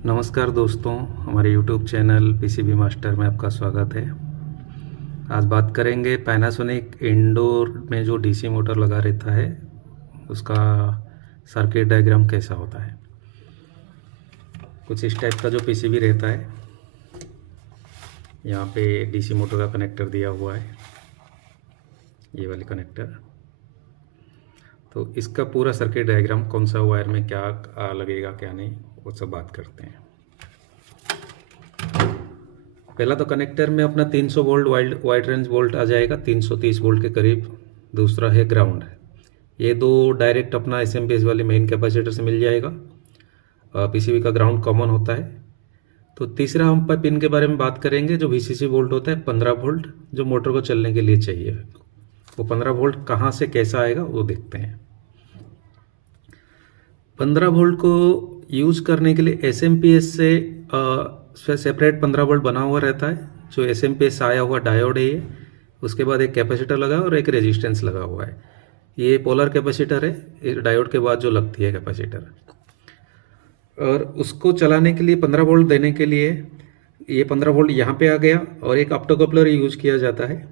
नमस्कार दोस्तों, हमारे YouTube चैनल पीसीबी मास्टर में आपका स्वागत है। आज बात करेंगे पैनासोनिक इंडोर में जो डीसी मोटर लगा रहता है उसका सर्किट डायग्राम कैसा होता है। कुछ इस टाइप का जो पीसीबी रहता है, यहाँ पे डीसी मोटर का कनेक्टर दिया हुआ है, ये वाली कनेक्टर। तो इसका पूरा सर्किट डायग्राम कौन सा वायर में क्या लगेगा क्या नहीं, वो सब बात करते हैं। पहला तो कनेक्टर में अपना 300 वोल्ट वाइड रेंज वोल्ट आ जाएगा, 330 वोल्ट के करीब। दूसरा है ग्राउंड, ये दो डायरेक्ट अपना एसएमपीएस वाले मेन कैपेसिटर से मिल जाएगा। पीसीबी का ग्राउंड कॉमन होता है। तो तीसरा हम पिन के बारे में बात करेंगे, जो वीसीसी वोल्ट होता है 15 वोल्ट, जो मोटर को चलने के लिए चाहिए। वो 15 वोल्ट कहाँ से कैसा आएगा वो देखते हैं। 15 वोल्ट को यूज़ करने के लिए एसएमपीएस से सेपरेट 15 वोल्ट बना हुआ रहता है। जो एसएमपीएस आया हुआ डायोड है ये, उसके बाद एक कैपेसिटर लगा है और एक रेजिस्टेंस लगा हुआ है। ये पोलर कैपेसिटर है, डायोड के बाद जो लगती है कैपेसिटर। और उसको चलाने के लिए 15 वोल्ट देने के लिए ये 15 वोल्ट यहाँ पे आ गया और एक ऑप्टोकपलर यूज किया जाता है।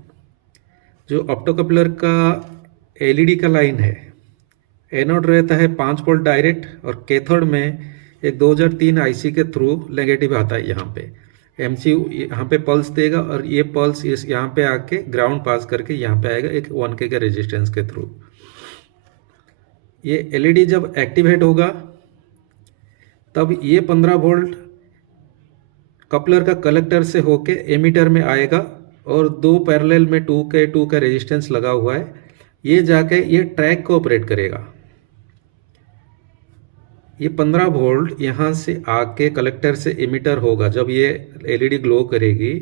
जो ऑप्टोकपलर का एलईडी का लाइन है, एनोड रहता है 5 वोल्ट डायरेक्ट और कैथोड में एक 2003 आईसी के थ्रू नेगेटिव आता है। यहाँ पे एमसीयू यहाँ पे पल्स देगा और ये पल्स इस यहाँ पे आके ग्राउंड पास करके यहाँ पे आएगा एक 1K के रेजिस्टेंस के थ्रू। ये एलईडी जब एक्टिवेट होगा तब ये 15 वोल्ट कपलर का कलेक्टर से होके एमीटर में आएगा और दो पैरेलल में 2K का रेजिस्टेंस लगा हुआ है। ये जाके ये ट्रैक को ऑपरेट करेगा। ये 15 वोल्ट यहाँ से आके कलेक्टर से एमिटर होगा। जब ये एलईडी ग्लो करेगी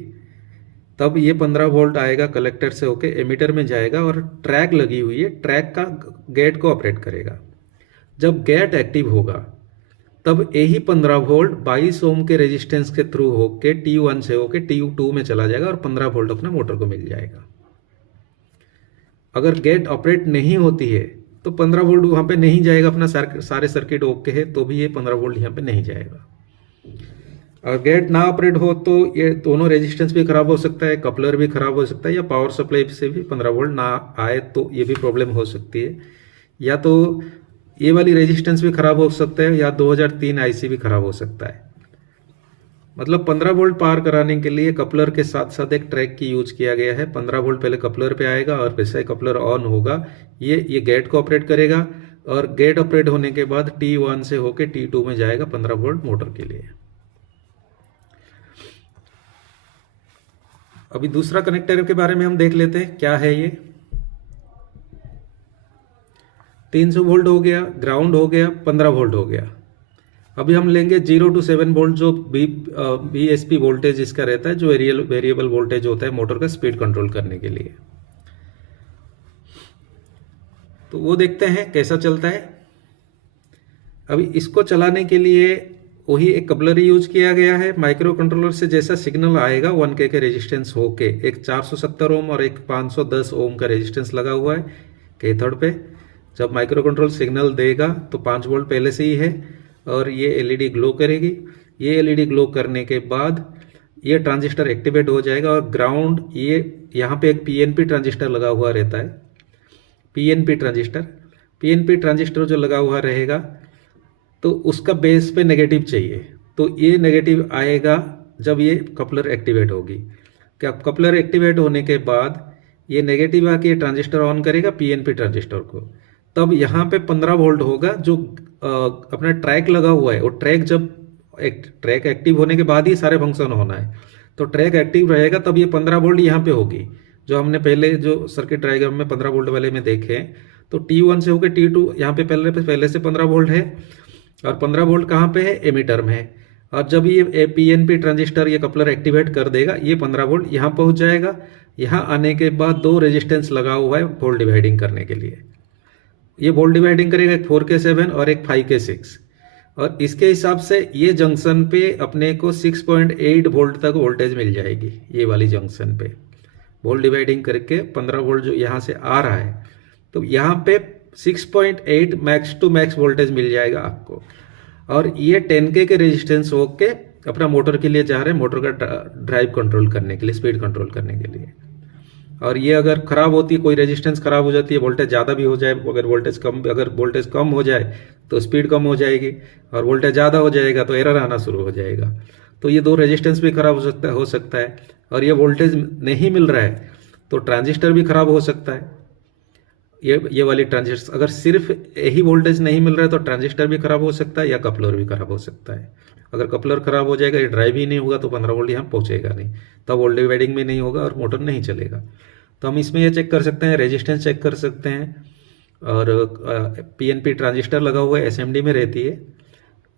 तब ये 15 वोल्ट आएगा, कलेक्टर से होके एमिटर में जाएगा और ट्रैक लगी हुई है, ट्रैक का गेट को ऑपरेट करेगा। जब गेट एक्टिव होगा तब यही 15 वोल्ट 22 ओम के रेजिस्टेंस के थ्रू होके T1 से होके T2 में चला जाएगा और 15 वोल्ट अपना मोटर को मिल जाएगा। अगर गेट ऑपरेट नहीं होती है तो 15 वोल्ट वहाँ पे नहीं जाएगा, अपना सारे सर्किट ओके है तो भी ये 15 वोल्ट यहाँ पे नहीं जाएगा। अगर गेट ना ऑपरेट हो तो ये दोनों रेजिस्टेंस भी खराब हो सकता है, कपलर भी खराब हो सकता है, या पावर सप्लाई से भी 15 वोल्ट ना आए तो ये भी प्रॉब्लम हो सकती है। या तो ये वाली रेजिस्टेंस भी खराब हो सकता है या 2003 आईसी भी खराब हो सकता है। मतलब 15 वोल्ट पार कराने के लिए कपलर के साथ साथ एक ट्रैक की यूज किया गया है। 15 वोल्ट पहले कपलर पे आएगा और वैसे ही कपलर ऑन होगा, ये गेट को ऑपरेट करेगा और गेट ऑपरेट होने के बाद T1 से होके T2 में जाएगा 15 वोल्ट मोटर के लिए। अभी दूसरा कनेक्टर के बारे में हम देख लेते हैं, क्या है ये। 300 वोल्ट हो गया, ग्राउंड हो गया, 15 वोल्ट हो गया। अभी हम लेंगे 0 to 7 वोल्ट, जो BSP वोल्टेज इसका रहता है, जो वेरिएबल वोल्टेज होता है मोटर का स्पीड कंट्रोल करने के लिए। तो वो देखते हैं कैसा चलता है। अभी इसको चलाने के लिए वही एक कपलर यूज किया गया है। माइक्रो कंट्रोलर से जैसा सिग्नल आएगा 1K के रेजिस्टेंस होके, एक 470 ओम और एक 510 ओम का रेजिस्टेंस लगा हुआ है कैथोड पे। जब माइक्रो कंट्रोल सिग्नल देगा तो 5 वोल्ट पहले से ही है और ये एलईडी ग्लो करेगी। ये एलईडी ग्लो करने के बाद ये ट्रांजिस्टर एक्टिवेट हो जाएगा और ग्राउंड, ये यहाँ पे एक पीएनपी ट्रांजिस्टर लगा हुआ रहता है। पीएनपी ट्रांजिस्टर जो लगा हुआ रहेगा तो उसका बेस पे नेगेटिव चाहिए, तो ये नेगेटिव आएगा जब ये कपलर एक्टिवेट होगी। क्या कपलर एक्टिवेट होने के बाद ये नेगेटिव आके ट्रांजिस्टर ऑन करेगा पीएनपी ट्रांजिस्टर को, तब यहाँ पे 15 वोल्ट होगा। जो अपना ट्रैक लगा हुआ है वो ट्रैक, जब ट्रैक एक्टिव होने के बाद ही सारे फंक्शन होना है, तो ट्रैक एक्टिव रहेगा तब ये 15 वोल्ट यहाँ पे होगी। जो हमने पहले जो सर्किट डायग्राम में 15 वोल्ट वाले में देखे, तो T1 से होकर T2 यहाँ पे पहले से 15 वोल्ट है और 15 वोल्ट कहाँ पे है, एमीटर में है। और जब ये पीएनपी ट्रांजिस्टर ये कपलर एक्टिवेट कर देगा, ये 15 वोल्ट यहाँ पहुँच जाएगा। यहाँ आने के बाद दो रेजिस्टेंस लगा हुआ है वोल्ट डिवाइडिंग करने के लिए। ये वोल्ट डिवाइडिंग करेगा, एक 4K7 और एक 5K6, और इसके हिसाब से ये जंक्शन पे अपने को 6.8 वोल्ट तक वोल्टेज मिल जाएगी। ये वाली जंक्शन पे वोल्ट डिवाइडिंग करके 15 वोल्ट जो यहाँ से आ रहा है, तो यहाँ पे 6.8 मैक्स टू मैक्स वोल्टेज मिल जाएगा आपको। और ये 10K के रेजिस्टेंस होके अपना मोटर के लिए जा रहे हैं, मोटर का ड्राइव कंट्रोल करने के लिए, स्पीड कंट्रोल करने के लिए। और ये अगर खराब होती है, कोई रेजिस्टेंस खराब हो जाती है, वोल्टेज ज़्यादा भी हो जाए, अगर वोल्टेज कम हो जाए तो स्पीड कम हो जाएगी, और वोल्टेज ज़्यादा हो जाएगा तो एरर आना शुरू हो जाएगा। तो ये दो रेजिस्टेंस भी खराब हो सकता है। और ये वोल्टेज नहीं मिल रहा है तो ट्रांजिस्टर भी खराब हो सकता है। ये वाली ट्रांजिस्टर, अगर सिर्फ यही वोल्टेज नहीं मिल रहा है तो ट्रांजिस्टर भी खराब हो सकता है या कपलर भी खराब हो सकता है। अगर कपलर खराब हो जाएगा, ये ड्राइव ही नहीं होगा, तो 15 वोल्ट यहाँ पहुँचेगा नहीं, तब वोल्टेज डिवाइडिंग भी नहीं होगा और मोटर नहीं चलेगा। तो हम इसमें ये चेक कर सकते हैं, रेजिस्टेंस चेक कर सकते हैं, और PNP ट्रांजिस्टर लगा हुआ है, SMD में रहती है,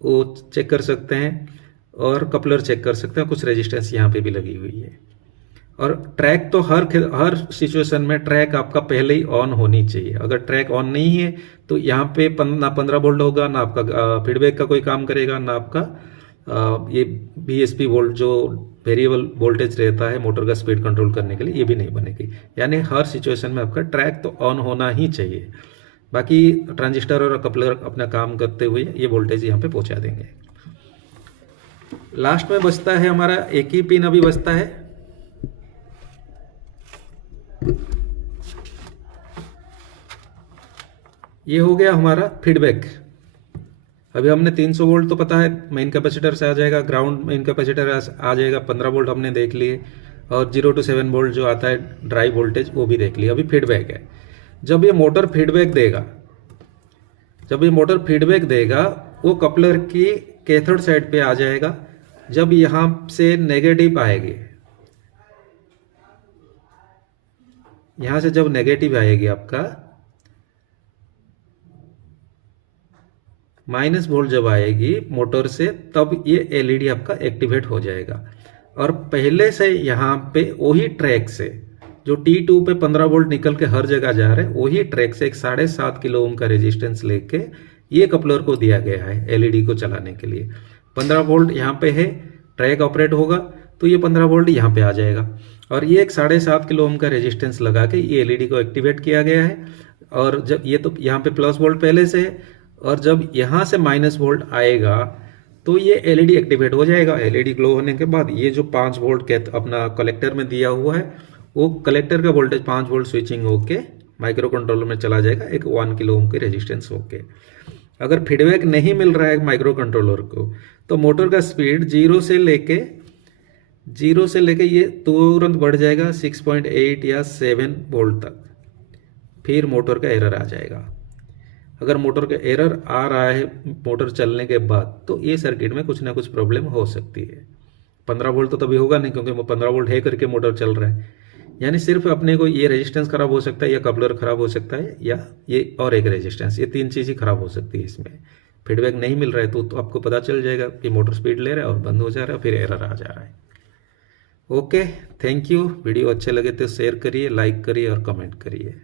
वो चेक कर सकते हैं, और कपलर चेक कर सकते हैं, कुछ रेजिस्टेंस यहाँ पे भी लगी हुई है। और ट्रैक तो हर सिचुएशन में ट्रैक आपका पहले ही ऑन होनी चाहिए। अगर ट्रैक ऑन नहीं है तो यहाँ पे ना 15 वोल्ट होगा, ना आपका फीडबैक का कोई काम करेगा, ना आपका ये VSP वोल्ट जो वेरिएबल वोल्टेज रहता है मोटर का स्पीड कंट्रोल करने के लिए, ये भी नहीं बनेगी। यानी हर सिचुएशन में आपका ट्रैक तो ऑन होना ही चाहिए। बाकी ट्रांजिस्टर और कपलर अपना काम करते हुए ये वोल्टेज यहाँ पे पहुँचा देंगे। लास्ट में बचता है हमारा एक ही पिन अभी बचता है, ये हो गया हमारा फीडबैक। अभी हमने 300 वोल्ट तो पता है मेन कैपेसिटर से आ जाएगा, ग्राउंड मेन कैपेसिटर आ जाएगा, 15 वोल्ट हमने देख लिए, और 0 to 7 वोल्ट जो आता है ड्राइव वोल्टेज वो भी देख लिया। अभी फीडबैक है। जब ये मोटर फीडबैक देगा वो कपलर की कैथोड साइड पे आ जाएगा। जब यहाँ से नेगेटिव आएगी, यहाँ से जब नेगेटिव आएगी आपका माइनस वोल्ट जब आएगी मोटर से, तब ये LED आपका एक्टिवेट हो जाएगा। और पहले से यहाँ पे वही ट्रैक से जो T2 पे 15 वोल्ट निकल के हर जगह जा रहे हैं, वही ट्रैक से एक 7.5 किलो ओम का रेजिस्टेंस लेके ये कपलर को दिया गया है LED को चलाने के लिए। 15 वोल्ट यहाँ पे है, ट्रैक ऑपरेट होगा तो ये 15 वोल्ट यहाँ पे आ जाएगा, और ये एक 7.5 किलो ओम का रेजिस्टेंस लगा के ये LED को एक्टिवेट किया गया है। और जब ये तो यहाँ पे प्लस वोल्ट पहले से है, और जब यहाँ से माइनस वोल्ट आएगा तो ये LED एक्टिवेट हो जाएगा। LED ग्लो होने के बाद ये जो 5 वोल्ट अपना कलेक्टर में दिया हुआ है, वो कलेक्टर का वोल्टेज 5 वोल्ट स्विचिंग होके माइक्रो कंट्रोलर में चला जाएगा, एक 1 किलो ओम की रेजिस्टेंस होके। अगर फीडबैक नहीं मिल रहा है माइक्रो कंट्रोलर को तो मोटर का स्पीड 0 से लेके ये तुरंत बढ़ जाएगा 6.8 या 7 वोल्ट तक, फिर मोटर का एरर आ जाएगा। अगर मोटर का एरर आ रहा है मोटर चलने के बाद, तो ये सर्किट में कुछ ना कुछ प्रॉब्लम हो सकती है। 15 वोल्ट तो तभी होगा नहीं, क्योंकि वो 15 वोल्ट है करके मोटर चल रहा है। यानी सिर्फ अपने को ये रेजिस्टेंस खराब हो सकता है, या कपलर खराब हो सकता है, या ये और एक रेजिस्टेंस, ये 3 चीज़ ही खराब हो सकती है। इसमें फीडबैक नहीं मिल रहा है तो आपको पता चल जाएगा कि मोटर स्पीड ले रहा है और बंद हो जा रहा है, फिर एरर आ जा रहा है। Okay, thank you. वीडियो अच्छे लगे तो शेयर करिए, लाइक करिए और कमेंट करिए।